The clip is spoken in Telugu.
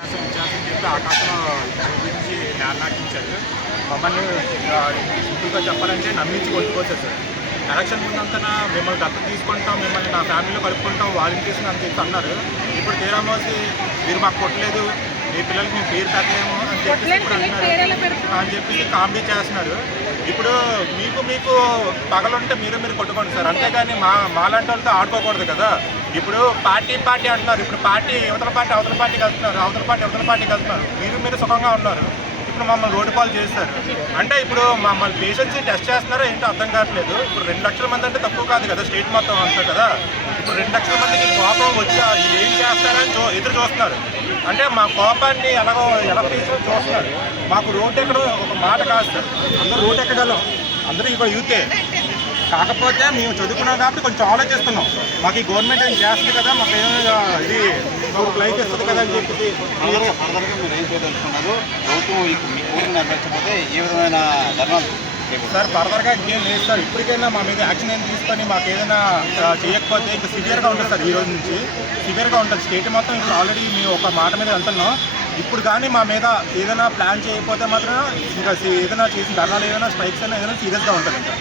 చెప్పి ఆకాశంలో చూపించి నాటించారు. మమ్మల్ని సింపుల్గా చెప్పాలంటే నమ్మించి కొట్టుకోవచ్చు సార్. ఎలక్షన్ ముందంతా మిమ్మల్ని దత్తత తీసుకుంటాం, మిమ్మల్ని నా ఫ్యామిలీలో కలుపుకుంటాం, వాలంటీర్స్ని అని చెప్పి అన్నారు. ఇప్పుడు తీరామోసి మీరు మాకు కొట్టలేదు, మీ పిల్లలకి మేము పేరు పెట్టలేము అని చెప్పేసి ఇప్పుడు అంటున్నారు అని చెప్పేసి కామెడీ చేస్తున్నారు. ఇప్పుడు మీకు పగలుంటే మీరు కొట్టుకోండి సార్, అంతేగాని మాలాంటి వాళ్ళతో ఆడుకోకూడదు కదా. ఇప్పుడు పార్టీ అంటున్నారు, ఇప్పుడు పార్టీ అవతల పార్టీకి వెళ్తున్నారు, అవతల పార్టీకి వెళ్తున్నారు, మీరు సుఖంగా ఉన్నారు. ఇప్పుడు మమ్మల్ని రోడ్డు పాలు చేస్తారు అంటే ఇప్పుడు మమ్మల్ని పేషెంట్స్ టెస్ట్ చేస్తున్నారో ఏంటో అర్థం కావట్లేదు. ఇప్పుడు 2 లక్షల మంది అంటే తక్కువ కాదు కదా, స్టేట్ మొత్తం అంతా కదా. ఇప్పుడు 2 లక్షల మందికి కోపం వచ్చి ఏం చేస్తారని ఎదురు చూస్తున్నారు. అంటే మా కోపాన్ని ఎలా తీసుకొని చూస్తున్నారు. మాకు రోడ్డు ఎక్కడం ఒక మాట కాదు సార్, అందరూ రోడ్డు ఎక్కగలం, అందరూ ఇప్పుడు యూతే. కాకపోతే మేము చదువుకున్నాం కాబట్టి కొంచెం ఆలోచిస్తున్నాం, మాకు ఈ గవర్నమెంట్ ఏం చేస్తుంది కదా, మాకు ఇది మాకు లైఫ్ ఇస్తుంది కదా అని చెప్పి. మీరు ఏం చేయదలుచుకున్నారు? ప్రభుత్వం మీ కోరిక నెరవేర్చకపోతే ఏ విధమైన ధర్నాలు సార్? ఫర్దర్గా ఇంకేం లేదు సార్. ఇప్పటికైనా మా మీద యాక్షన్ ఏం తీసుకొని మాకు ఏదైనా చేయకపోతే ఇంకా సివియర్గా ఉంటుంది సార్. ఈ రోజు నుంచి సివియర్గా ఉంటుంది స్టేట్ మొత్తం. ఇప్పుడు ఆల్రెడీ మేము ఒక మాట మీద వెళ్తున్నాం. ఇప్పుడు కానీ మా మీద ఏదైనా ప్లాన్ చేయకపోతే మాత్రం ఇంకా ఏదైనా చేసిన ధర్నాలు ఏదైనా స్ట్రైక్స్ అయినా ఏదైనా సీరియస్గా ఉంటుంది ఇంకా.